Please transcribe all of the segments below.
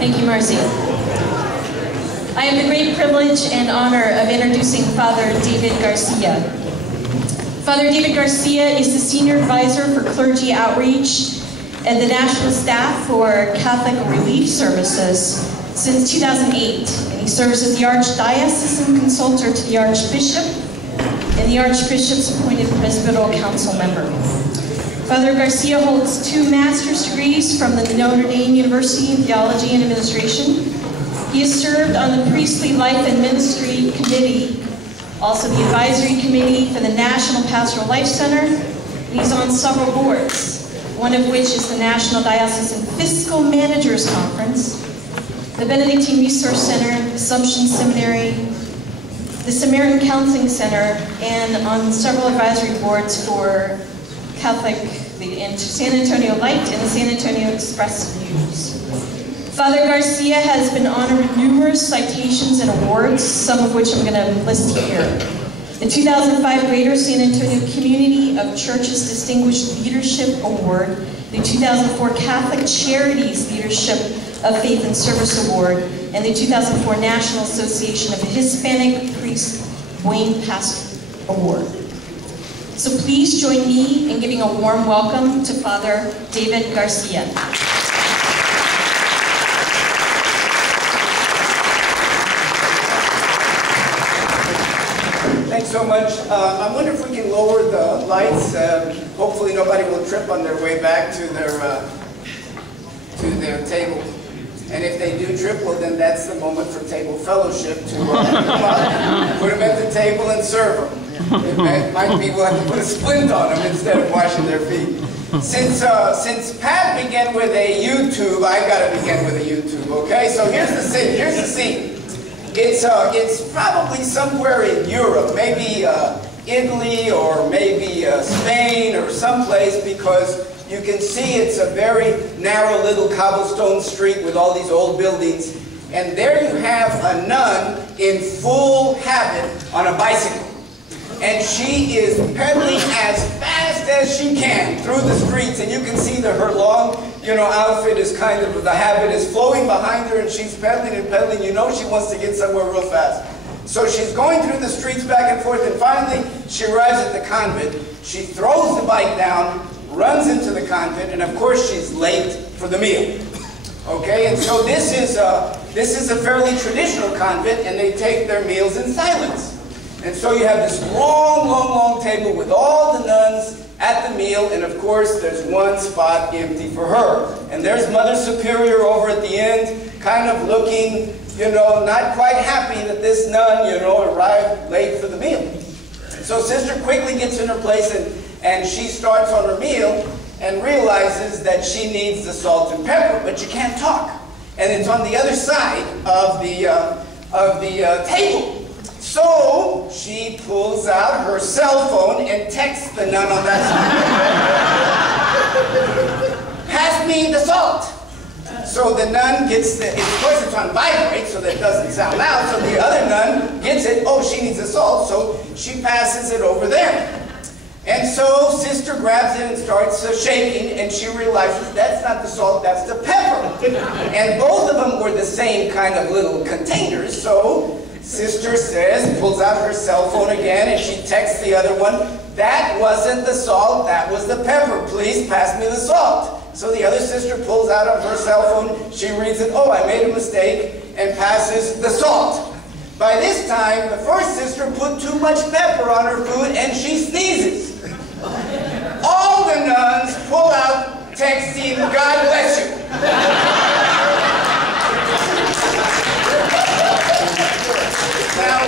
Thank you, Marcy. I have the great privilege and honor of introducing Father David Garcia. Father David Garcia is the Senior Advisor for Clergy Outreach and the National Staff for Catholic Relief Services since 2008. And he serves as the Archdiocesan Consultor to the Archbishop and the Archbishop's appointed Presbyteral Council member. Father Garcia holds 2 master's degrees from the Notre Dame University in Theology and Administration. He has served on the Priestly Life and Ministry Committee, also the Advisory Committee for the National Pastoral Life Center, and he's on several boards, one of which is the National Diocesan Fiscal Managers Conference, the Benedictine Resource Center, Assumption Seminary, the Samaritan Counseling Center, and on several advisory boards for Catholic, the San Antonio Light and the San Antonio Express News. Father Garcia has been honored with numerous citations and awards, some of which I'm going to list here. The 2005 Greater San Antonio Community of Churches Distinguished Leadership Award, the 2004 Catholic Charities Leadership of Faith and Service Award, and the 2004 National Association of Hispanic Priests Wayne Pastor Award. So please join me in giving a warm welcome to Father David Garcia. Thanks so much. I wonder if we can lower the lights. Hopefully nobody will trip on their way back to their table. And if they do trip, well then that's the moment for table fellowship to put them at the table and serve them. It might be we'll have to put a splint on them instead of washing their feet. Since Pat began with a YouTube, I got to begin with a YouTube. Okay, so here's the scene. Here's the scene. It's probably somewhere in Europe, maybe Italy or maybe Spain or someplace, because you can see it's a very narrow little cobblestone street with all these old buildings. And there you have a nun in full habit on a bicycle. And she is pedaling as fast as she can through the streets. And you can see that her long, outfit is kind of, the habit is flowing behind her, and she's pedaling and pedaling. You know she wants to get somewhere real fast. So she's going through the streets back and forth, and finally she arrives at the convent. She throws the bike down, runs into the convent, and of course she's late for the meal. Okay, and so this is a fairly traditional convent, and they take their meals in silence. And so you have this long, long, long table with all the nuns at the meal, and of course there's one spot empty for her. And there's Mother Superior over at the end, kind of looking, not quite happy that this nun, arrived late for the meal. So Sister quickly gets in her place, and she starts on her meal and realizes that she needs the salt and pepper, but she can't talk. And it's on the other side of the table. So she pulls out her cell phone and texts the nun on that side. Pass me the salt. So the nun gets of course it's on vibrate so that it doesn't sound loud, so the other nun gets it, oh, she needs the salt, so she passes it over there. And so Sister grabs it and starts shaking, and she realizes that's not the salt, that's the pepper. And both of them were the same kind of little containers, so Sister pulls out her cell phone again, and she texts the other one, that wasn't the salt, that was the pepper, please pass me the salt. So the other sister pulls out of her cell phone, she reads it, oh, I made a mistake, and passes the salt. By this time, the first sister put too much pepper on her food, and she sneezes. All the nuns pull out texting, God bless you. Now,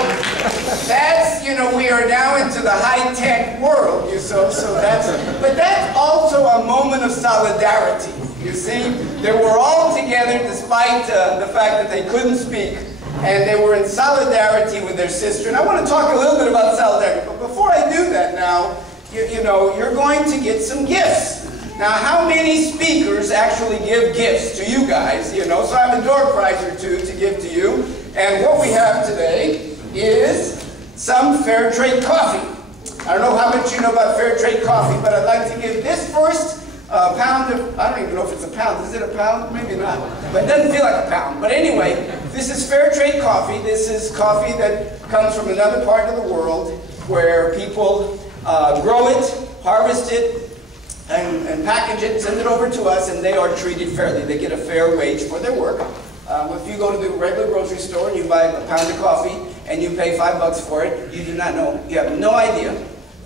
that's, we are now into the high-tech world, but that's also a moment of solidarity, you see. They were all together despite the fact that they couldn't speak, and they were in solidarity with their sister. And I want to talk a little bit about solidarity, but before I do that now, you're going to get some gifts. Now, how many speakers actually give gifts to you guys, So I have a door prize or two to give to you. And what we have today is some fair trade coffee. I don't know how much you know about fair trade coffee, but I'd like to give this first a pound of, I don't even know if it's a pound. Is it a pound? Maybe not. But it doesn't feel like a pound. But anyway, this is fair trade coffee. This is coffee that comes from another part of the world where people grow it, harvest it, and package it, send it over to us, and they are treated fairly. They get a fair wage for their work. If you go to the regular grocery store and you buy a pound of coffee and you pay $5 for it, you do not know, you have no idea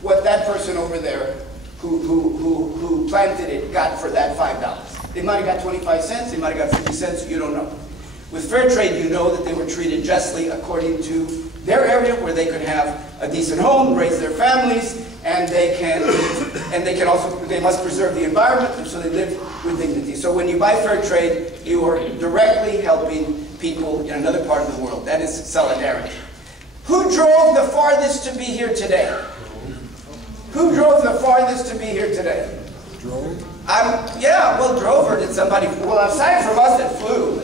what that person over there who planted it got for that $5. They might have got 25 cents, they might have got 50 cents, you don't know. With fair trade, you know that they were treated justly according to their area where they could have a decent home, raise their families, and they must preserve the environment, and so they live with dignity. So when you buy fair trade, you are directly helping people in another part of the world. That is solidarity. Who drove the farthest to be here today? Who drove the farthest to be here today? Drove? Yeah, well, drove, or did somebody? Well, aside from us that flew,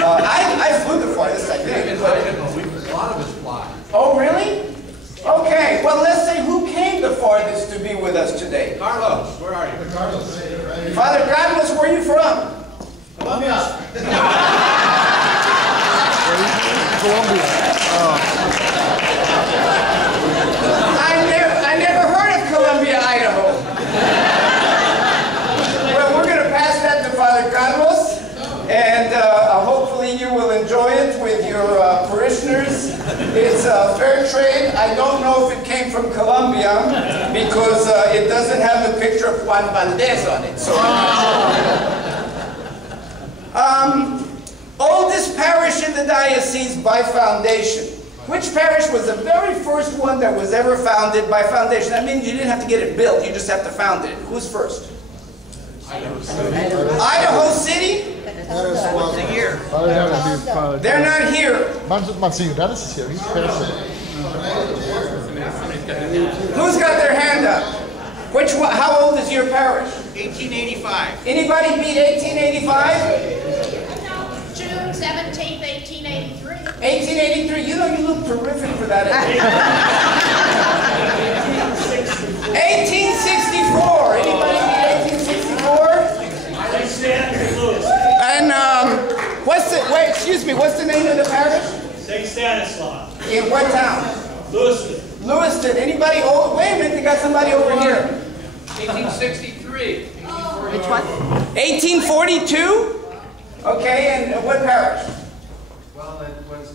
I flew the farthest, I think. A lot of us fly. Oh, really? Okay, well, let's say who came the farthest to be with us today? Carlos, where are you? Carlos. Father Carlos, where are you from? Colombia. I never heard of Columbia, Idaho. Well, we're going to pass that to Father Carlos, and hopefully you will enjoy it with your parishioners. It's fair trade. I don't know if it came from Colombia because it doesn't have the picture of Juan Valdez on it. So oldest parish in the diocese by foundation. Which parish was the very first one that was ever founded by foundation? That means you didn't have to get it built, you just have to found it. Who's first? Idaho City? They're not here. Who's got their hand up? Which one? How old is your parish? 1885. Anybody beat 1885? June 17th, 1883. 1883. You know, you look terrific for that. 1864. Anybody beat 1864? And what's the name of the parish? St. Stanislaus. In what town? Lewiston. Lewiston. Anybody old? Wait a minute, they got somebody over here. 1863. Which one? 1842? Okay, and what parish? Well, it was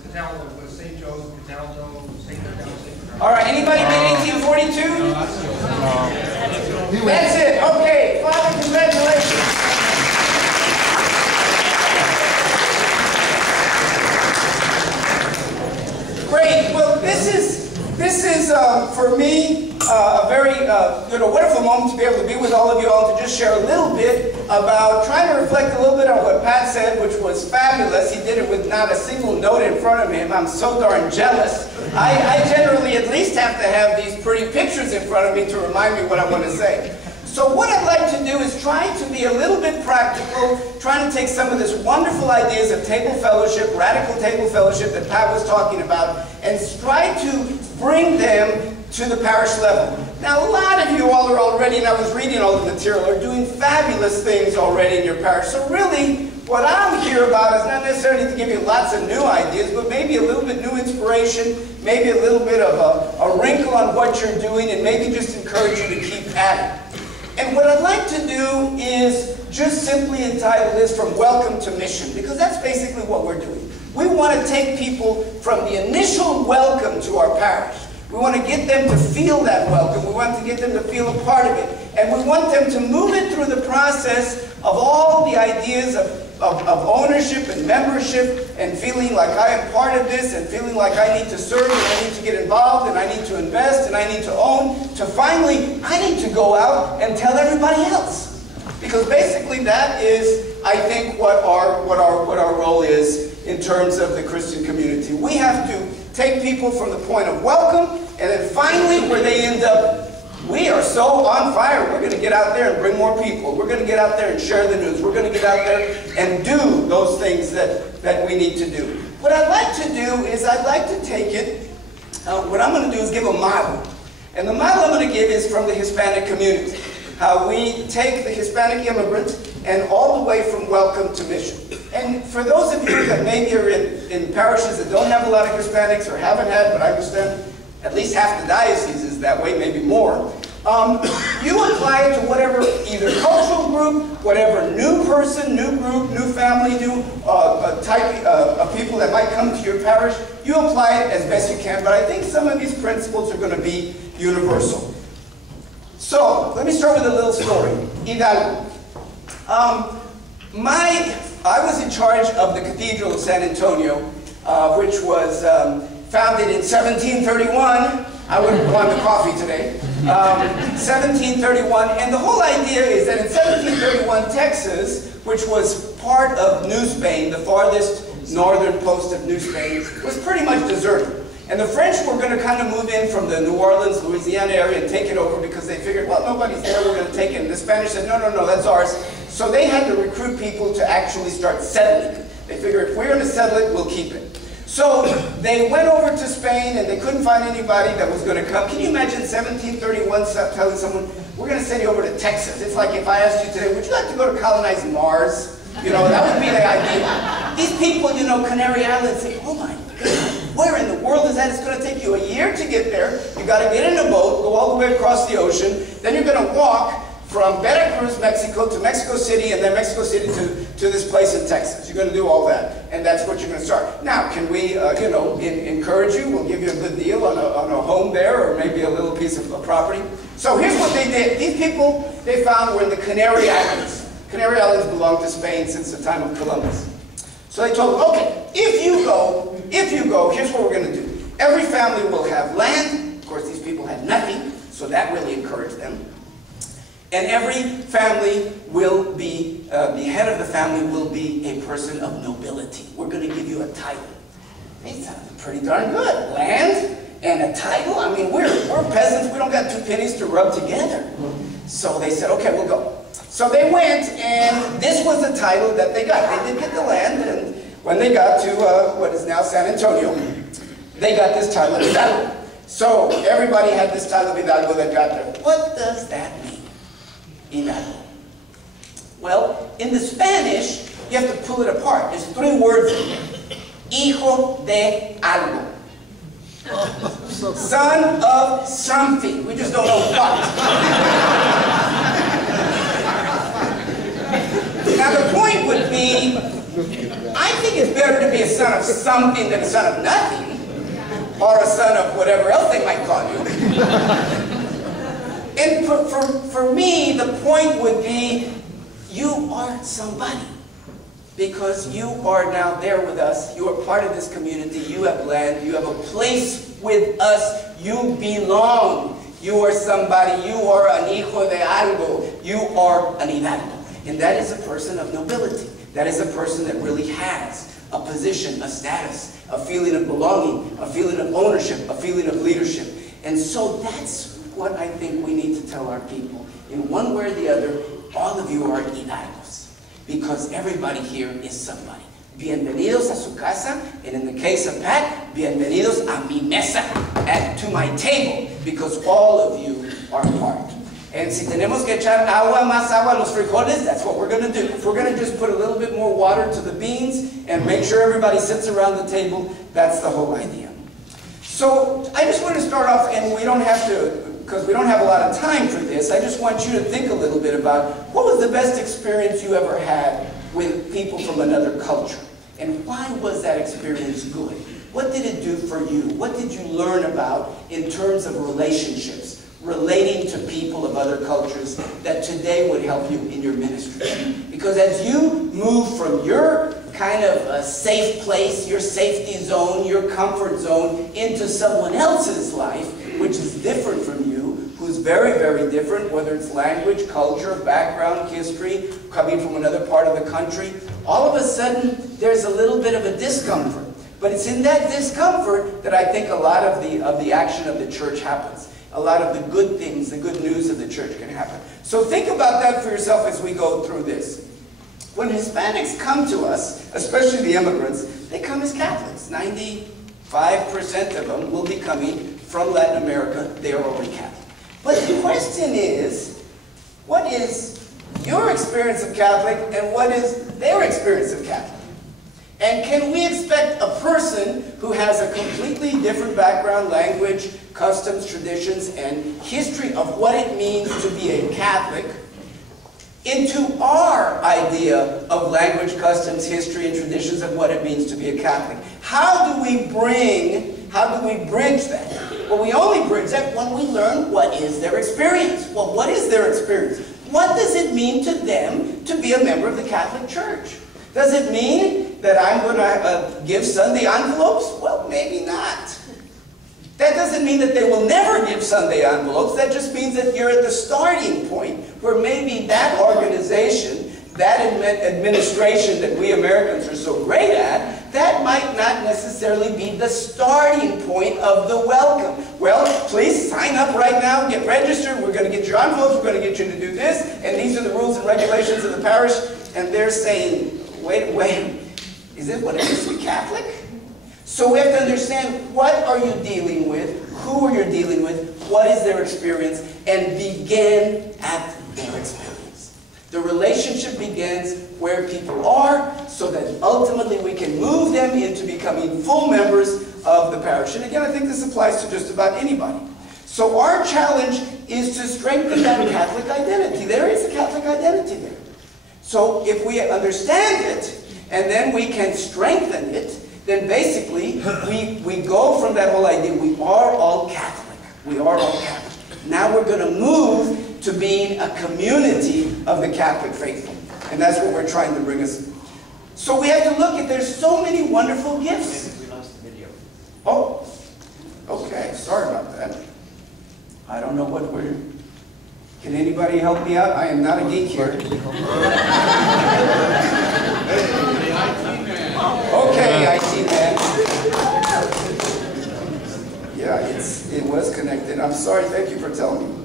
St. Joe's, Cataldo, St. Cataldo. All right, anybody been 1842? That's it. Okay, Father, congratulations. Great. Well, this is for me a very wonderful moment to be able to be with all of you all, to just share a little bit about trying to reflect a little bit on what Pat said, which was fabulous. He did it with not a single note in front of him. I'm so darn jealous. I generally at least have to have these pretty pictures in front of me to remind me what I want to say. So what I'd like to do is try to be a little bit practical, trying to take some of this wonderful ideas of table fellowship, radical table fellowship that Pat was talking about, and try to bring them to the parish level. Now, a lot of you all are already, and I was reading all the material, are doing fabulous things already in your parish. So really, what I'm here about is not necessarily to give you lots of new ideas, but maybe a little bit new inspiration, maybe a little bit of a wrinkle on what you're doing, and maybe just encourage you to keep at it. And what I'd like to do is just simply entitle this From Welcome to Mission, because that's basically what we're doing. We want to take people from the initial welcome to our parish. We want to get them to feel that welcome. We want to get them to feel a part of it. And we want them to move it through the process of all the ideas of ownership and membership, and feeling like I am part of this, and feeling like I need to serve, and I need to get involved, and I need to invest, and I need to own, to finally, I need to go out and tell everybody else. Because basically that is, I think, what our role is in terms of the Christian community. We have to take people from the point of welcome, and then finally where they end up, we are so on fire, we're going to get out there and bring more people. We're going to get out there and share the news. We're going to get out there and do those things that we need to do. What I'd like to do is I'd like to take it, what I'm going to do is give a model. And the model I'm going to give is from the Hispanic community. how we take the Hispanic immigrant and all the way from welcome to mission. And for those of you that maybe are in parishes that don't have a lot of Hispanics or haven't had, but I understand at least half the diocese is that way, maybe more, you apply it to whatever, either cultural group, whatever new person, new group, new family, new type of people that might come to your parish. You apply it as best you can, but I think some of these principles are going to be universal. So, let me start with a little story. Hidalgo. I was in charge of the Cathedral of San Antonio, which was founded in 1731. I would have won the coffee today. 1731, and the whole idea is that in 1731, Texas, which was part of New Spain, the farthest northern post of New Spain, was pretty much deserted. And the French were going to kind of move in from the New Orleans, Louisiana area and take it over because they figured, well, nobody's there, we're going to take it. And the Spanish said, no, no, no, that's ours. So they had to recruit people to actually start settling it. They figured, if we're going to settle it, we'll keep it. So they went over to Spain and they couldn't find anybody that was going to come. Can you imagine 1731 telling someone, we're going to send you over to Texas? It's like if I asked you today, would you like to go to colonize Mars? You know, that would be the idea. These people, you know, Canary Islands say, oh my God, where in the world is that? It's going to take you a year to get there. You got to get in a boat, go all the way across the ocean. Then you're going to walk from Veracruz, Mexico to Mexico City, and then Mexico City to this place in Texas. You're going to do all that, and that's what you're going to start. Now, can we, you know, encourage you? We'll give you a good deal on a home there, or maybe a little piece of property. So here's what they did. These people they found were in the Canary Islands. Canary Islands belonged to Spain since the time of Columbus. So they told them, okay, if you go, here's what we're going to do. Every family will have land. Of course, these people had nothing, so that really encouraged them. And every family will be, the head of the family will be a person of nobility. We're going to give you a title. It sounded pretty darn good. Land and a title? I mean, we're peasants. We don't got 2 pennies to rub together. So they said, okay, we'll go. So they went, and this was the title that they got. They did get the land, and when they got to what is now San Antonio, they got this title of Hidalgo. So everybody had this title of Hidalgo that got there. What does that mean? Hidalgo. Well, in the Spanish, you have to pull it apart. There's 3 words in there. Hijo de algo. Son of something. We just don't know what. Now the point would be, I think it's better to be a son of something than a son of nothing. Or a son of whatever else they might call you. And for me, the point would be, you are somebody. Because you are now there with us. You are part of this community. You have land. You have a place with us. You belong. You are somebody. You are an hijo de algo. You are an hidalgo. And that is a person of nobility. That is a person that really has a position, a status, a feeling of belonging, a feeling of ownership, a feeling of leadership. And so that's what I think we need to tell our people. In one way or the other, all of you are hidalgos. Because everybody here is somebody. Bienvenidos a su casa, and in the case of Pat, bienvenidos a mi mesa, to my table, because all of you are part. And si tenemos que echar agua, más agua a los frijoles, that's what we're going to do. If we're going to just put a little bit more water to the beans and make sure everybody sits around the table, that's the whole idea. So I just want to start off, and we don't have to, because we don't have a lot of time for this, I just want you to think a little bit about what was the best experience you ever had with people from another culture? And why was that experience good? What did it do for you? What did you learn about in terms of relationships, relating to people of other cultures that today would help you in your ministry? Because as you move from your kind of a safe place, your safety zone, your comfort zone, into someone else's life, which is different from you, who's very, very different, whether it's language, culture, background, history, coming from another part of the country, all of a sudden there's a little bit of a discomfort. But it's in that discomfort that I think a lot of the action of the church happens. A lot of the good things, the good news of the church can happen. So think about that for yourself as we go through this. When Hispanics come to us, especially the immigrants, they come as Catholics. 95% of them will be coming from Latin America. They are already Catholic. But the question is, what is your experience of Catholic and what is their experience of Catholic? And can we expect a person who has a completely different background, language, customs, traditions, and history of what it means to be a Catholic into our idea of language, customs, history, and traditions of what it means to be a Catholic? How do we bridge that? Well, we only bridge that when we learn what is their experience. Well, what is their experience? What does it mean to them to be a member of the Catholic Church? Does it mean that I'm going to give Sunday envelopes? Well, maybe not. That doesn't mean that they will never give Sunday envelopes. That just means that you're at the starting point where maybe that organization, that administration that we Americans are so great at, that might not necessarily be the starting point of the welcome. Well, please sign up right now, get registered, we're going to get your envelopes, we're going to get you to do this, and these are the rules and regulations of the parish. And they're saying, wait, is it what it is to be Catholic? So we have to understand, what are you dealing with, who are you dealing with, what is their experience, and begin at their experience. The relationship begins where people are, so that ultimately we can move them into becoming full members of the parish. And again, I think this applies to just about anybody. So our challenge is to strengthen that Catholic identity. There is a Catholic identity there. So if we understand it, and then we can strengthen it, then basically we go from that whole idea, we are all Catholic. We are all Catholic. Now we're going to move to being a community of the Catholic faithful. And that's what we're trying to bring us. So we have to look at, there's so many wonderful gifts. We lost the video. Oh, okay, sorry about that. I don't know what we're... Can anybody help me out? I am not a geek here. Okay, IT man. Yeah, it was connected. I'm sorry, thank you for telling me.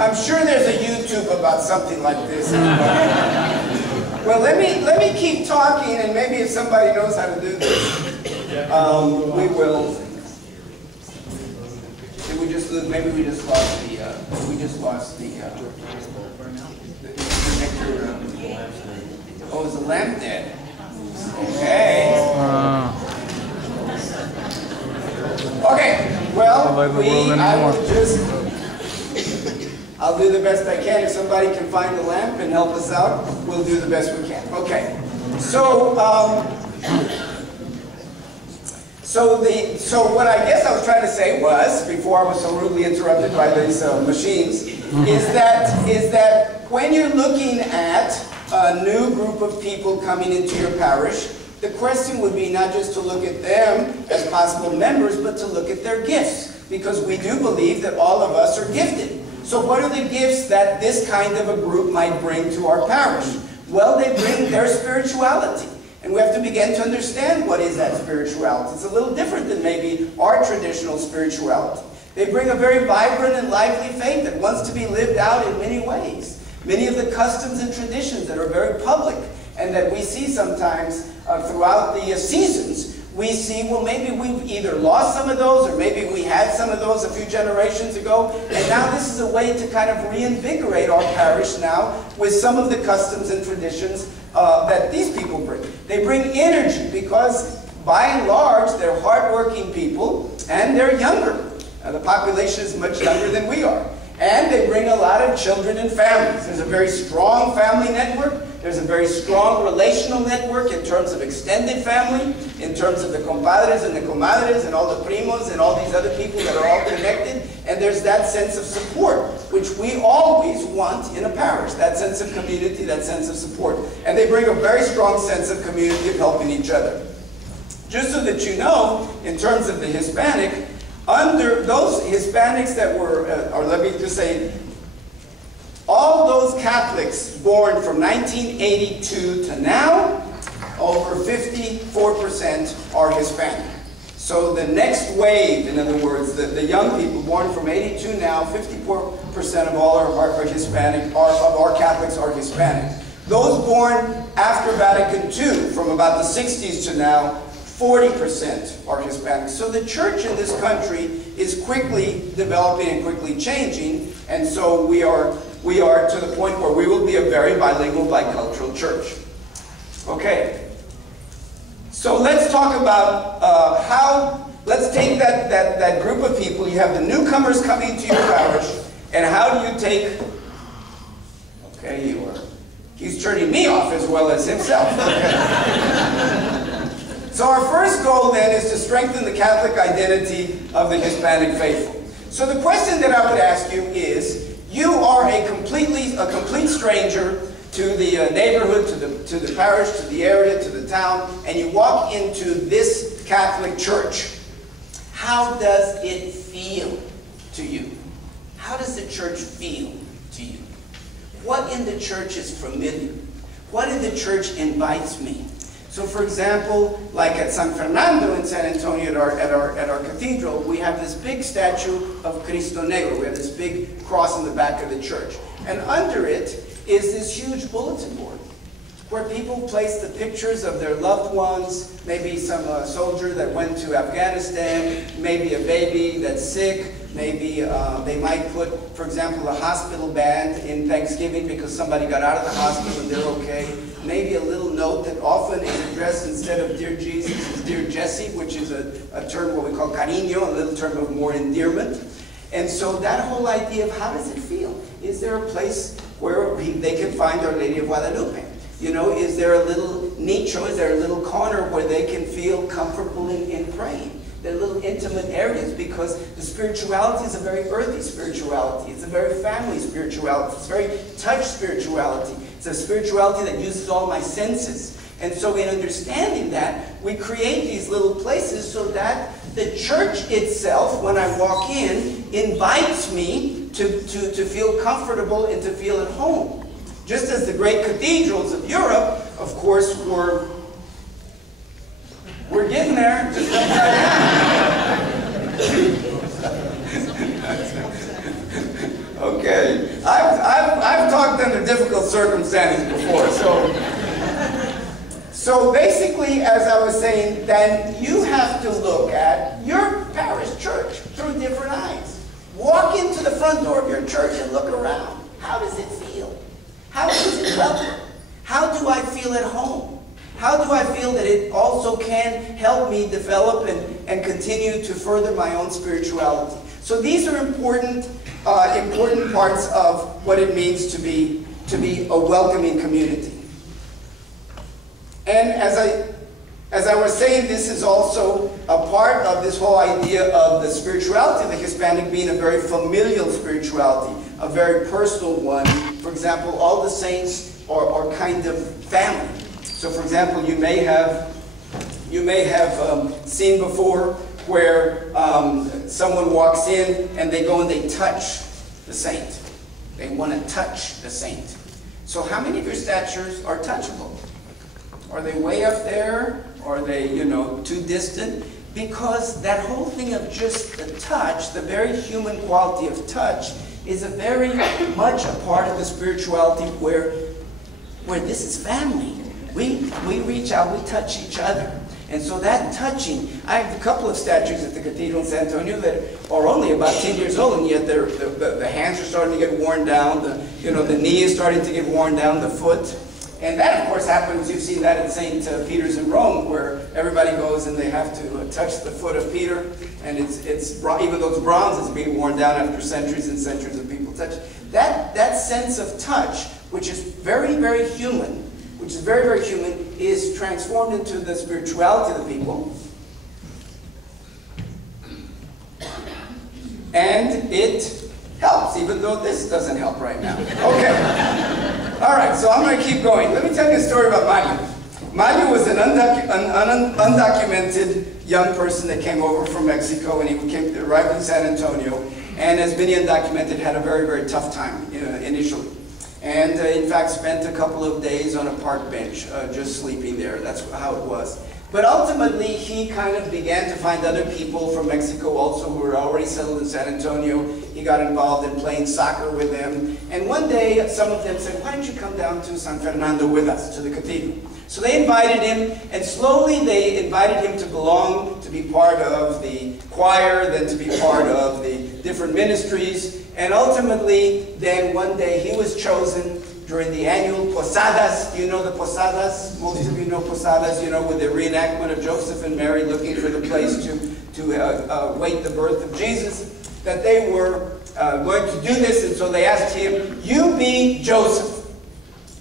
I'm sure there's a YouTube about something like this. Well, let me keep talking, and maybe if somebody knows how to do this, we will. Did we just lose? Maybe we just lost the. The connector. Oh, is the lamp dead? Okay. Okay. Well, I will just. I'll do the best I can. If somebody can find the lamp and help us out, we'll do the best we can. Okay. So, so what I guess I was trying to say was, before I was so rudely interrupted by these machines, is that when you're looking at a new group of people coming into your parish, the question would be not just to look at them as possible members, but to look at their gifts, because we do believe that all of us are gifted. So what are the gifts that this kind of a group might bring to our parish? Well, they bring their spirituality. And we have to begin to understand what is that spirituality. It's a little different than maybe our traditional spirituality. They bring a very vibrant and lively faith that wants to be lived out in many ways. Many of the customs and traditions that are very public and that we see sometimes throughout the seasons, we see, well, maybe we've either lost some of those or maybe we had some of those a few generations ago. And now this is a way to kind of reinvigorate our parish now with some of the customs and traditions that these people bring. They bring energy because, by and large, they're hardworking people and they're younger. The population is much younger than we are. And they bring a lot of children and families. There's a very strong family network. There's a very strong relational network in terms of extended family, in terms of the compadres and the comadres and all the primos and all these other people that are all connected. And there's that sense of support, which we always want in a parish, that sense of community, that sense of support. And they bring a very strong sense of community of helping each other. Just so that you know, in terms of the Hispanic, under those Hispanics that were, or let me just say, all those Catholics born from 1982 to now, over 54% are Hispanic. So the next wave, in other words, the young people born from 82 now, 54% of all are Hispanic, of our Catholics are Hispanic. Those born after Vatican II, from about the 60s to now, 40% are Hispanic. So the church in this country is quickly developing and quickly changing, and so we are to the point where we will be a very bilingual, bicultural church. Okay. So let's talk about let's take that group of people. You have the newcomers coming to your parish, and how do you take, okay, he's turning me off as well as himself. Okay. So our first goal then is to strengthen the Catholic identity of the Hispanic faithful. So the question that I would ask you is, you are a complete stranger to the neighborhood, to the parish, to the area, to the town, and you walk into this Catholic church. How does it feel to you? How does the church feel to you? What in the church is familiar? What in the church invites me? So for example, like at San Fernando in San Antonio at our cathedral, we have this big statue of Cristo Negro. We have this big cross in the back of the church. And under it is this huge bulletin board where people place the pictures of their loved ones, maybe some soldier that went to Afghanistan, maybe a baby that's sick, maybe they might put, for example, a hospital band in Thanksgiving because somebody got out of the hospital and they're okay. Maybe a little note that often is addressed instead of Dear Jesus is Dear Jesse, which is a term what we call cariño, a little term of more endearment. And so that whole idea of how does it feel? Is there a place where they can find Our Lady of Guadalupe? You know, is there a little nicho, is there a little corner where they can feel comfortable in praying? They're little intimate areas because the spirituality is a very earthy spirituality. It's a very family spirituality. It's a very touch spirituality. It's a spirituality that uses all my senses. And so in understanding that, we create these little places so that the church itself, when I walk in, invites me to feel comfortable and to feel at home. Just as the great cathedrals of Europe, of course, we're getting there. Just okay. I've talked under difficult circumstances before, so basically, as I was saying, then you have to look at your parish church through different eyes. Walk into the front door of your church and look around. How does it feel? How does it welcome? How do I feel at home? How do I feel that it also can help me develop and continue to further my own spirituality? So these are important parts of what it means to be a welcoming community. And as I was saying, this is also a part of this whole idea of the spirituality of the Hispanic being a very familial spirituality, a very personal one. For example, all the saints are kind of family. So for example, you may have seen before where someone walks in and they go and they touch the saint. They want to touch the saint. So how many of your statues are touchable? Are they way up there? Are they, too distant? Because that whole thing of just the touch, the very human quality of touch, is a very much a part of the spirituality where this is family. We reach out, we touch each other. And so that touching, I have a couple of statues at the Cathedral in San Antonio that are only about 10 years old, and yet the hands are starting to get worn down, the knee is starting to get worn down, the foot. And that, of course, happens, you've seen that at St. Peter's in Rome, where everybody goes and they have to touch the foot of Peter, and even though it's bronze, it's being worn down after centuries and centuries of people touch. That sense of touch, which is very, very human, is transformed into the spirituality of the people. And it helps, even though this doesn't help right now. Okay. All right, so I'm going to keep going. Let me tell you a story about Mario. Mario was an undocumented young person that came over from Mexico, and he arrived in San Antonio, and as many undocumented, had a very, very tough time initially. And in fact, spent a couple of days on a park bench, just sleeping there. That's how it was. But ultimately, he kind of began to find other people from Mexico also who were already settled in San Antonio. He got involved in playing soccer with them. And one day, some of them said, why don't you come down to San Fernando with us, to the cathedral? So they invited him, and slowly they invited him to belong, to be part of the choir, then to be part of the different ministries. And ultimately, then one day he was chosen during the annual Posadas. Do you know the Posadas? Most of you know Posadas, you know, with the reenactment of Joseph and Mary looking for the place to wait the birth of Jesus, that they were going to do this, and so they asked him, you be Joseph.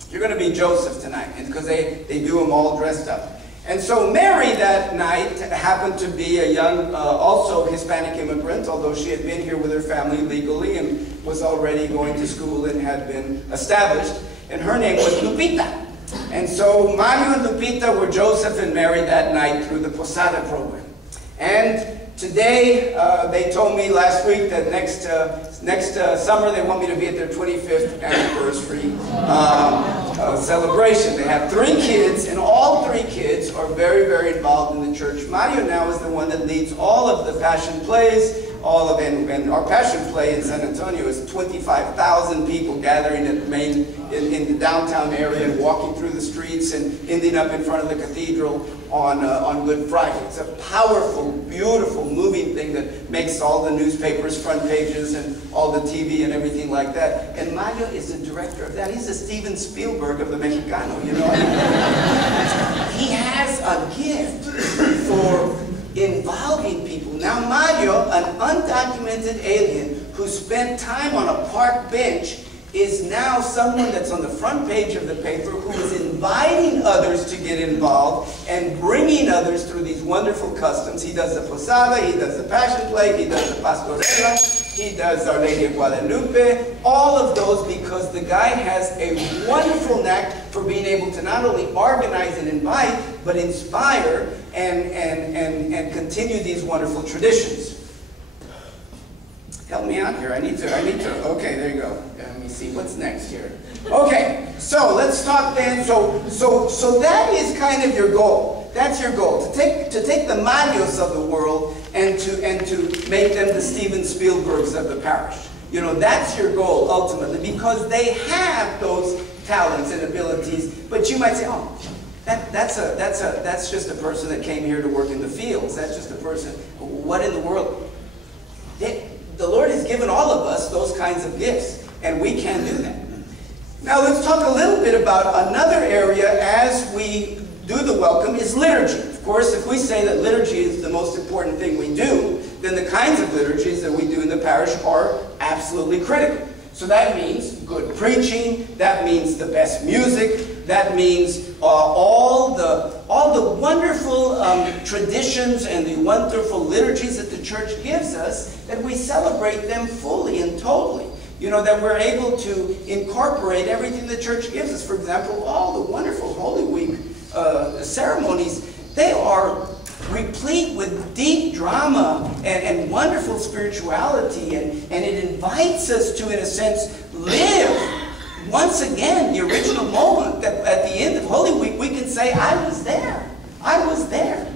You're going to be Joseph tonight, because they do them all dressed up. And so Mary that night happened to be a young, also Hispanic immigrant, although she had been here with her family legally and was already going to school and had been established. And her name was Lupita. And so Mario and Lupita were Joseph and Mary that night through the Posada program. And today, they told me last week that next summer they want me to be at their 25th anniversary celebration. They have 3 kids, and all 3 kids are very, very involved in the church. Mario now is the one that leads all of the passion plays, and our passion play in San Antonio is 25,000 people gathering at the main, in the downtown area and walking through the streets and ending up in front of the cathedral on Good Friday. It's a powerful, beautiful, moving thing that makes all the newspapers front pages and all the TV and everything like that. And Mario is the director of that. He's the Steven Spielberg of the Mexicano, you know. He has a gift for involving people. Now Mario, an undocumented alien who spent time on a park bench, is now someone that's on the front page of the paper who is inviting others to get involved and bringing others through these wonderful customs. He does the Posada, he does the Passion Play, he does the Pastorela, he does Our Lady of Guadalupe, all of those, because the guy has a wonderful knack for being able to not only organize and invite, but inspire and continue these wonderful traditions. Help me out here. I need to, okay, there you go. Let me see, what's next here? Okay, so let's talk then. So that is kind of your goal. That's your goal, to take the Marios of the world and to make them the Steven Spielbergs of the parish. You know, that's your goal ultimately, because they have those talents and abilities, but you might say, oh, that's just a person that came here to work in the fields. That's just a person. What in the world? The Lord has given all of us those kinds of gifts, and we can do that. Now let's talk a little bit about another area as we do the welcome, is liturgy. Of course, if we say that liturgy is the most important thing we do, then the kinds of liturgies that we do in the parish are absolutely critical. So that means good preaching, that means the best music, that means all the wonderful traditions and the wonderful liturgies that the church gives us, that we celebrate them fully and totally. You know, that we're able to incorporate everything the church gives us. For example, all the wonderful Holy Week ceremonies, they are replete with deep drama and wonderful spirituality, and it invites us to, in a sense, live once again the original moment that at the end of Holy Week we can say, I was there. I was there.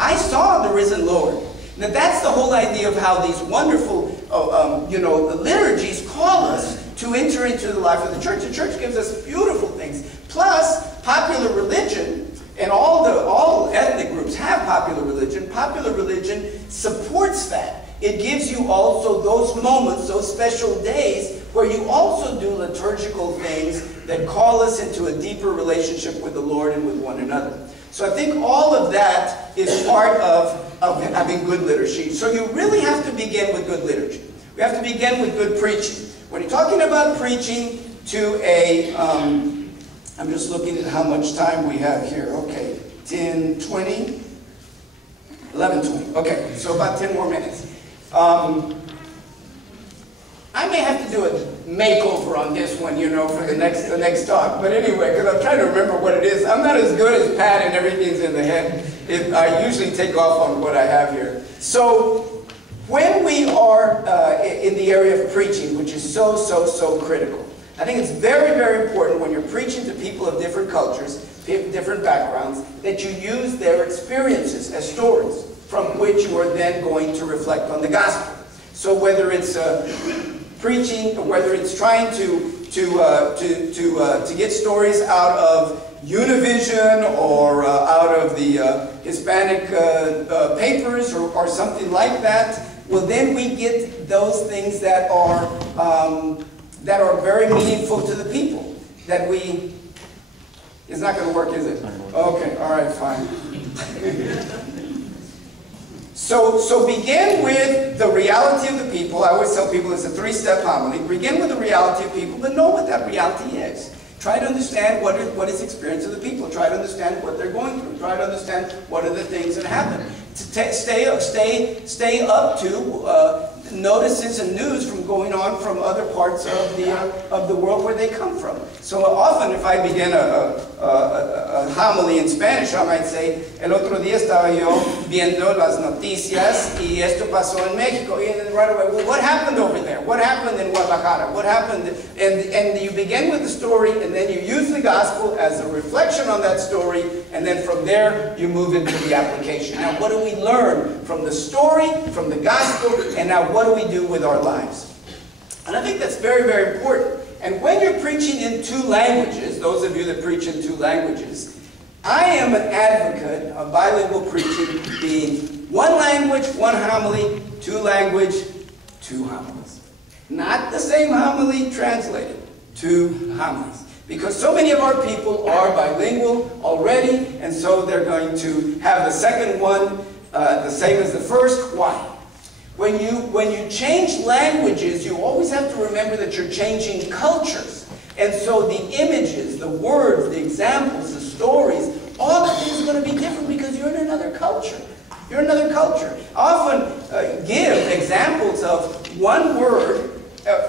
I saw the risen Lord. Now that's the whole idea of how these wonderful, the liturgies call us to enter into the life of the church. The church gives us beautiful things. Plus, popular religion, and all ethnic groups have popular religion. Popular religion supports that. It gives you also those moments, those special days, where you also do liturgical things that call us into a deeper relationship with the Lord and with one another. So I think all of that is part of having good liturgy. So you really have to begin with good liturgy. We have to begin with good preaching. When you're talking about preaching to a, I'm just looking at how much time we have here. Okay, 10, 20, 11, 20. Okay, so about 10 more minutes. I may have to do a makeover on this one, you know, for the next talk. But anyway, because I'm trying to remember what it is. I'm not as good as Pat and everything's in the head. I usually take off on what I have here. So when we are in the area of preaching, which is so critical, I think it's very, very important when you're preaching to people of different cultures, different backgrounds, that you use their experiences as stories from which you are then going to reflect on the gospel. So whether it's preaching, or whether it's trying to get stories out of Univision or out of the Hispanic papers or something like that, well, then we get those things that are very meaningful to the people. That we... It's not going to work, is it? Okay, all right, fine. So begin with the reality of the people. I always tell people it's a three-step homily. Begin with the reality of people, but know what that reality is. Try to understand what is the experience of the people. Try to understand what they're going through. Try to understand what are the things that happen. Stay up to notices and news from going on from other parts of the world where they come from. So often, if I begin a homily in Spanish, I might say, "El otro día estaba yo viendo las noticias y esto pasó en México." And right away, well, what happened over there? What happened in Guadalajara? What happened? And you begin with the story, and then you use the gospel as a reflection on that story, and then from there you move into the application. Now, what do we learn from the story, from the gospel, and now what do we do with our lives? And I think that's very, very important. And when you're preaching in two languages, those of you that preach in two languages, I am an advocate of bilingual preaching being one language, one homily, two language, two homilies. Not the same homily translated, two homilies. Because so many of our people are bilingual already, and so they're going to have the second one the same as the first. Why? When you change languages, you always have to remember that you're changing cultures. And so the images, the words, the examples, the stories, all of it is going to be different because you're in another culture. You're in another culture. I often give examples of one word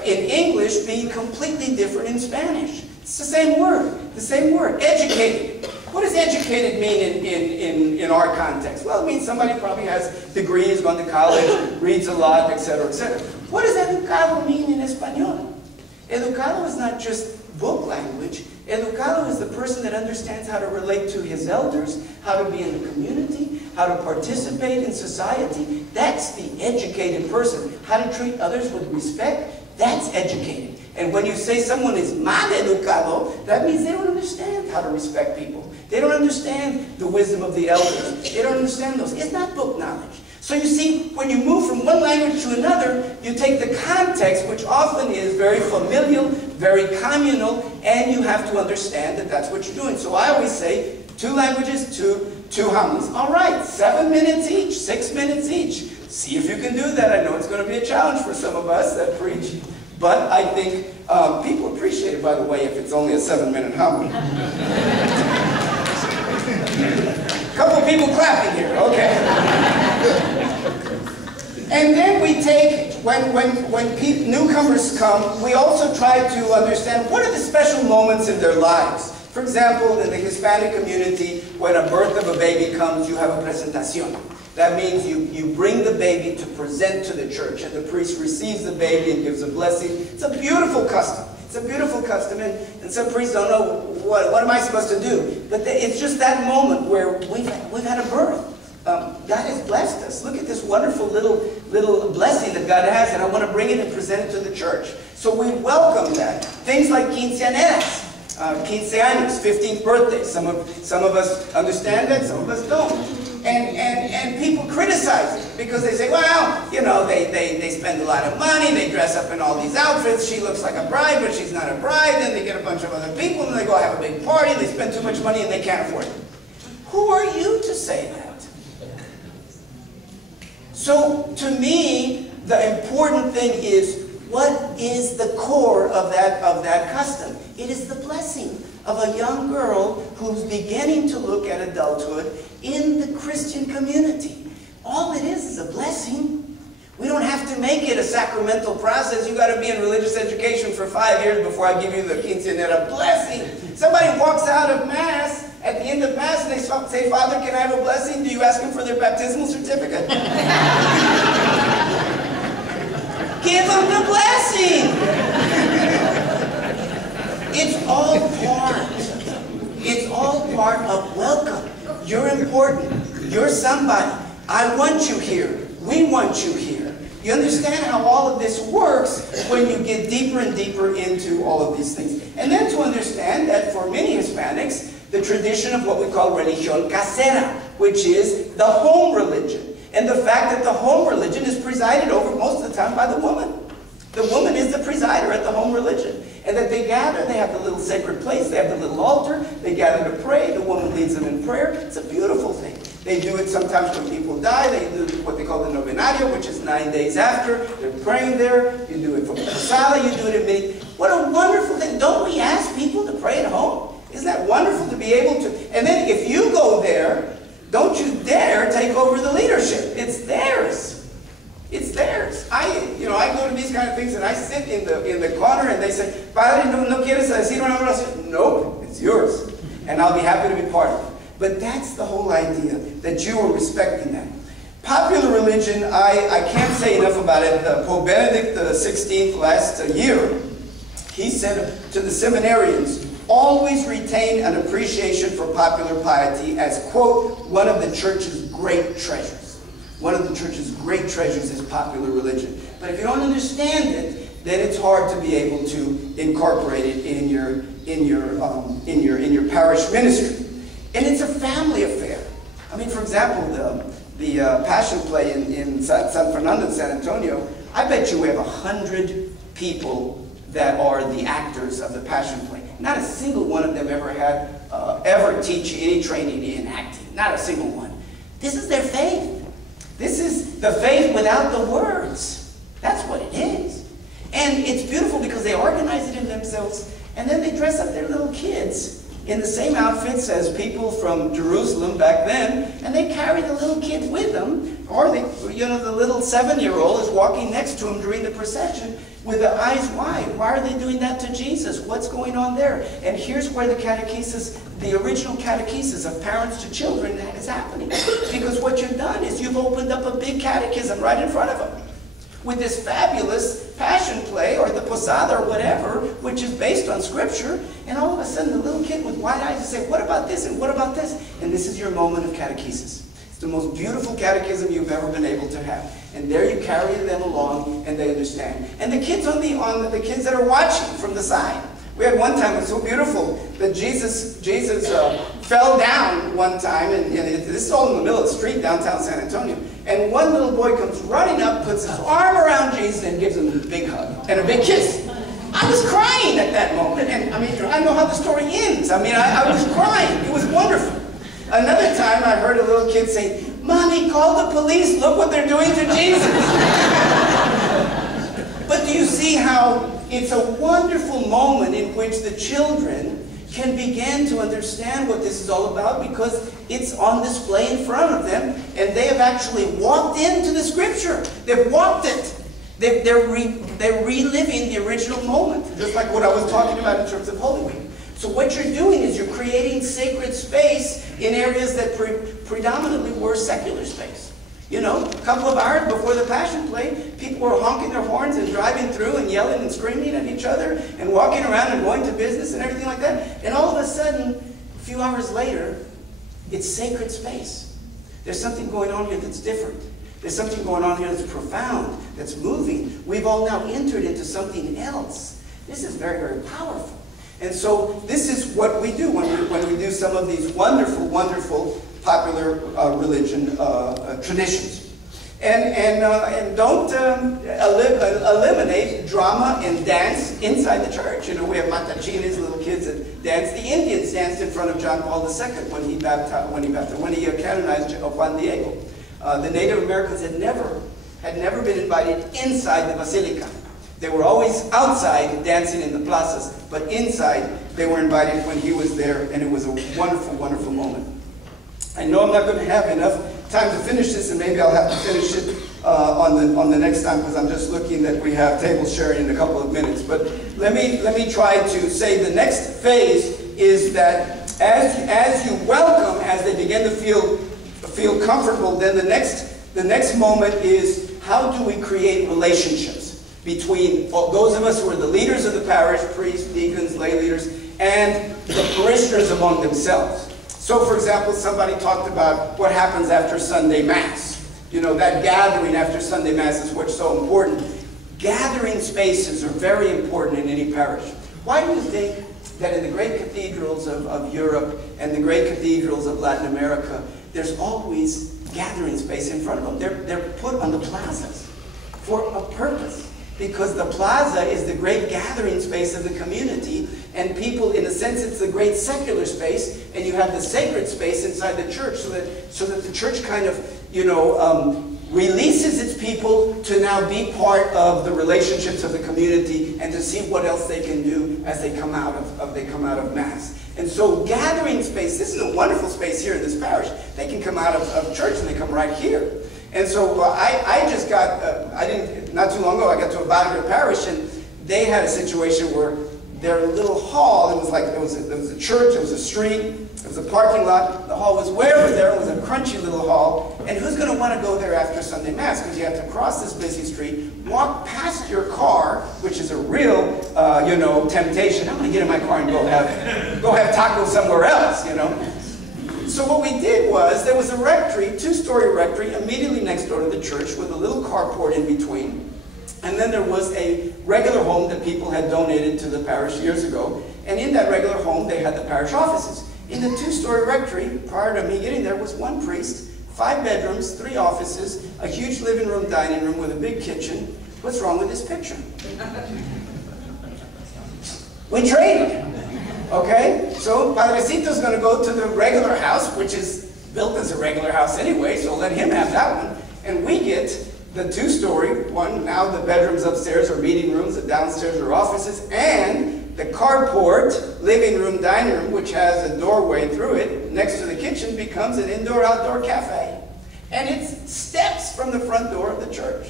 in English being completely different in Spanish. It's the same word, educated. What does educated mean in our context? Well, it means somebody probably has degrees, gone to college, reads a lot, etc., etc. What does educado mean in Espanol? Educado is not just book language. Educado is the person that understands how to relate to his elders, how to be in the community, how to participate in society. That's the educated person. How to treat others with respect. That's educated. And when you say someone is mal educado, that means they don't understand how to respect people. They don't understand the wisdom of the elders. They don't understand those. It's not book knowledge. So you see, when you move from one language to another, you take the context, which often is very familial, very communal, and you have to understand that that's what you're doing. So I always say, two languages, two homilies. All right, 7 minutes each, 6 minutes each. See if you can do that. I know it's going to be a challenge for some of us that preach. But I think people appreciate it, by the way, if it's only a 7-minute homily. A couple of people clapping here, okay. And then we take, when newcomers come, we also try to understand what are the special moments in their lives. For example, in the Hispanic community, when a birth of a baby comes, you have a presentación. That means you bring the baby to present to the church, and the priest receives the baby and gives a blessing. It's a beautiful custom. It's a beautiful custom, and some priests don't know, what am I supposed to do? But it's just that moment where we've had a birth. God has blessed us. Look at this wonderful little blessing that God has, and I want to bring it and present it to the church. So we welcome that. Things like quinceañeras. 15 años, 15th birthday. Some of us understand that, some of us don't. And people criticize it because they say, well, you know, they spend a lot of money, they dress up in all these outfits, she looks like a bride, but she's not a bride, and they get a bunch of other people, and they go have a big party, they spend too much money, and they can't afford it. Who are you to say that? So, to me, the important thing is, what is the core of that custom? It is the blessing of a young girl who's beginning to look at adulthood in the Christian community. All it is a blessing. We don't have to make it a sacramental process. You got to be in religious education for 5 years before I give you the quinceañera blessing. Somebody walks out of Mass, at the end of Mass, and they say, Father, can I have a blessing? Do you ask them for their baptismal certificate? Give them the blessing. It's all part of welcome. You're important. You're somebody. I want you here. We want you here. You understand how all of this works when you get deeper and deeper into all of these things. And then to understand that for many Hispanics, the tradition of what we call religión casera, which is the home religion. And the fact that the home religion is presided over most of the time by the woman. The woman is the presider at the home religion. And that they gather, they have the little sacred place, they have the little altar, they gather to pray, the woman leads them in prayer. It's a beautiful thing. They do it sometimes when people die. They do what they call the novenario, which is 9 days after. They're praying there. You do it for Posada, you do it in many. What a wonderful thing. Don't we ask people to pray at home? Isn't that wonderful to be able to? And then if you go there, don't you dare take over the leadership. It's theirs. It's theirs. I go to these kind of things and I sit in the corner and they say, Padre, no quieres decir una oración? Nope, it's yours. And I'll be happy to be part of it. But that's the whole idea, that you are respecting that. Popular religion, I can't say enough about it. Pope Benedict XVI last year, he said to the seminarians, always retain an appreciation for popular piety as, quote, one of the church's great treasures. One of the church's great treasures is popular religion. But if you don't understand it, then it's hard to be able to incorporate it in your parish ministry. And it's a family affair. I mean, for example, the Passion Play in San Fernando, San Antonio, I bet you we have 100 people that are the actors of the Passion Play. Not a single one of them ever teach any training in acting. Not a single one. This is their faith. This is the faith without the words. That's what it is. And it's beautiful because they organize it in themselves, and then they dress up their little kids in the same outfits as people from Jerusalem back then, and they carry the little kid with them, or the little 7-year-old is walking next to him during the procession with the eyes wide. Why are they doing that to Jesus? What's going on there? And here's where the catechesis, the original catechesis of parents to children, that is happening. Because what you've done is you've opened up a big catechism right in front of them with this fabulous Passion Play or the Posada or whatever, which is based on Scripture, and all of a sudden the little kid with wide eyes will say, what about this and what about this? And this is your moment of catechesis. It's the most beautiful catechism you've ever been able to have. And there you carry them along and they understand. And the kids the kids that are watching from the side. We had one time, it was so beautiful, that Jesus fell down one time, and this is all in the middle of the street, downtown San Antonio, and one little boy comes running up, puts his arm around Jesus, and gives him a big hug, and a big kiss. I was crying at that moment, and I mean, I know how the story ends. I mean, I was crying. It was wonderful. Another time, I heard a little kid say, Mommy, call the police, look what they're doing to Jesus. But do you see how it's a wonderful moment in which the children can begin to understand what this is all about because it's on display in front of them, and they have actually walked into the Scripture. They've walked it. They're reliving the original moment, just like what I was talking about in terms of Holy Week. So what you're doing is you're creating sacred space in areas that predominantly were secular space. You know, a couple of hours before the Passion Play, people were honking their horns and driving through and yelling and screaming at each other and walking around and going to business and everything like that. And all of a sudden, a few hours later, it's sacred space. There's something going on here that's different. There's something going on here that's profound, that's moving. We've all now entered into something else. This is very, very powerful. And so this is what we do when we do some of these wonderful, wonderful popular religion traditions. And don't eliminate drama and dance inside the church. You know, we have matachines, little kids that dance. The Indians danced in front of John Paul II when he canonized Juan Diego. The Native Americans had never been invited inside the basilica. They were always outside dancing in the plazas, but inside they were invited when he was there, and it was a wonderful, wonderful moment. I know I'm not going to have enough time to finish this, and maybe I'll have to finish it on the next time, because I'm just looking that we have table sharing in a couple of minutes. But let me try to say the next phase is that as you welcome, as they begin to feel comfortable, then the next moment is, how do we create relationships? between those of us who are the leaders of the parish, priests, deacons, lay leaders, and the parishioners among themselves. So, for example, somebody talked about what happens after Sunday Mass. You know, that gathering after Sunday Mass is what's so important. Gathering spaces are very important in any parish. Why do you think that in the great cathedrals of Europe and the great cathedrals of Latin America, there's always gathering space in front of them? They're put on the plazas for a purpose, because the plaza is the great gathering space of the community, and people, in a sense, it's the great secular space, and you have the sacred space inside the church, so that the church kind of, releases its people to now be part of the relationships of the community and to see what else they can do as they come out of Mass. And so gathering space, this is a wonderful space here in this parish. They can come out of church and they come right here. And so I just got, not too long ago, I got to a Badajoz parish, and they had a situation where their little hall, it was like, there was a church, there was a street, there was a parking lot, the hall was wherever there, it was a crunchy little hall, and who's going to want to go there after Sunday Mass? Because you have to cross this busy street, walk past your car, which is a real, temptation. I'm going to get in my car and go have tacos somewhere else, So what we did was, there was a rectory, 2-story rectory, immediately next door to the church with a little carport in between. And then there was a regular home that people had donated to the parish years ago. And in that regular home, they had the parish offices. In the 2-story rectory, prior to me getting there, was 1 priest, 5 bedrooms, 3 offices, a huge living room, dining room with a big kitchen. What's wrong with this picture? We traded. Okay? So Padrecito's going to go to the regular house, which is built as a regular house anyway, so let him have that one. And we get the 2-story one. Now the bedrooms upstairs are meeting rooms, the downstairs are offices, and the carport, living room, dining room, which has a doorway through it, next to the kitchen, becomes an indoor-outdoor cafe. And it's steps from the front door of the church.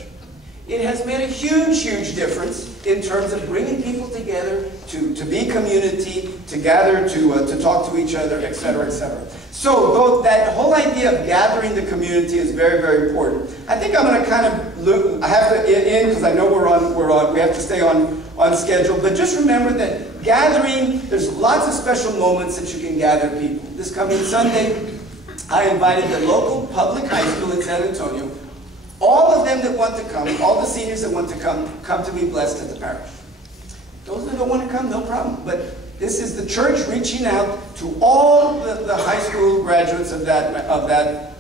It has made a huge, huge difference in terms of bringing people together to be community, to gather, to talk to each other, etc., etc. So that whole idea of gathering the community is very, very important. I think I'm going to kind of I have to end because I know we have to stay on schedule. But just remember that gathering, there's lots of special moments that you can gather people. This coming Sunday, I invited the local public high school in San Antonio. All of them that want to come, all the seniors that want to come to be blessed at the parish. Those that don't want to come, no problem. But this is the church reaching out to all the high school graduates of that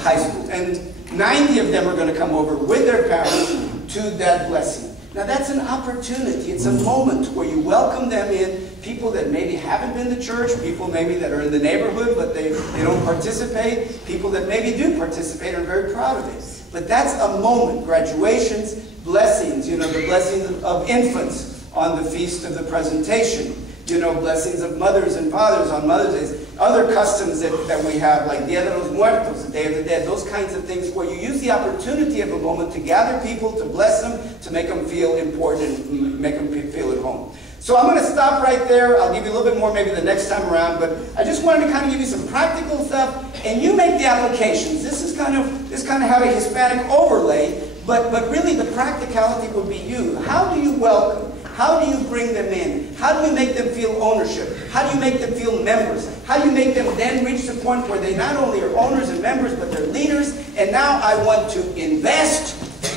high school. And 90 of them are going to come over with their parents to that blessing. Now that's an opportunity. It's a moment where you welcome them in, people that maybe haven't been to church, people maybe that are in the neighborhood but they don't participate, people that maybe do participate and are very proud of it. But that's a moment. Graduations, blessings, the blessings of infants on the Feast of the Presentation, blessings of mothers and fathers on Mother's Day, other customs that we have, like Dia de los Muertos, the Day of the Dead, those kinds of things where you use the opportunity of a moment to gather people, to bless them, to make them feel important, and make them feel at home. So I'm going to stop right there. I'll give you a little bit more maybe the next time around, but I just wanted to kind of give you some practical stuff, and you make the applications. This kind of have a Hispanic overlay, but really the practicality would be you. How do you welcome? How do you bring them in? How do you make them feel ownership? How do you make them feel members? How do you make them then reach the point where they not only are owners and members, but they're leaders, and now I want to invest,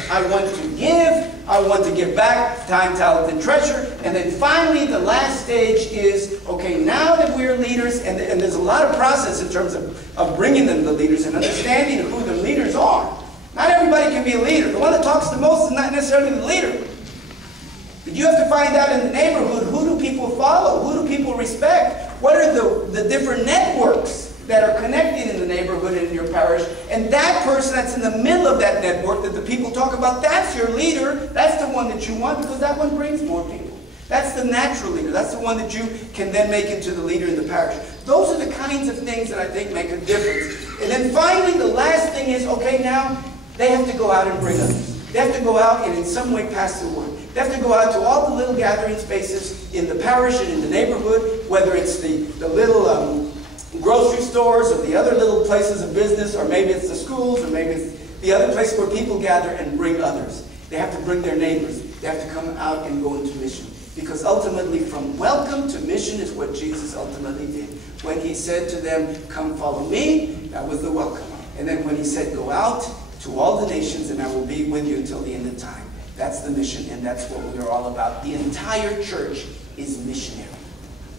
I want to give, I want to give back, time, talent, and treasure. And then finally, the last stage is, okay, now that we're leaders, and there's a lot of process in terms of bringing them the leaders and understanding who the leaders are. Not everybody can be a leader. The one that talks the most is not necessarily the leader. But you have to find out in the neighborhood, who do people follow? Who do people respect? What are the different networks that are connected in the neighborhood and in your parish? And that person that's in the middle of that network that the people talk about, that's your leader. That's the one that you want, because that one brings more people. That's the natural leader. That's the one that you can then make into the leader in the parish. Those are the kinds of things that I think make a difference. And then finally, the last thing is, okay, now they have to go out and bring others. They have to go out and in some way pass the word. They have to go out to all the little gathering spaces in the parish and in the neighborhood, whether it's the little grocery stores or the other little places of business, or maybe it's the schools, or maybe it's the other place where people gather and bring others. They have to bring their neighbors. They have to come out and go into mission. Because ultimately, from welcome to mission is what Jesus ultimately did. When he said to them, come follow me, that was the welcome. And then when he said, go out to all the nations and I will be with you until the end of time. That's the mission, and that's what we are all about. The entire church is missionary.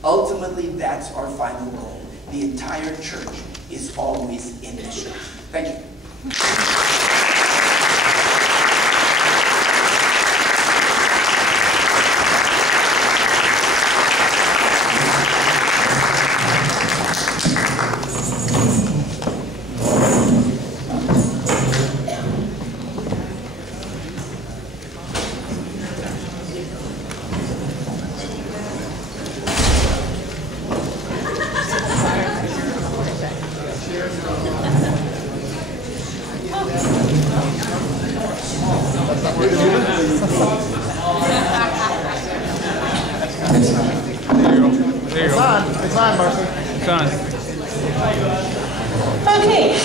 Ultimately, that's our final goal. The entire church is always in mission. Thank you. Okay,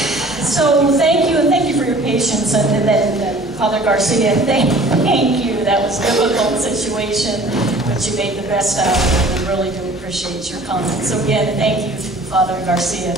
so thank you for your patience, and then Father Garcia, thank you. That was a difficult situation, but you made the best out of it, and I really do appreciate your comments. So again, thank you, Father Garcia.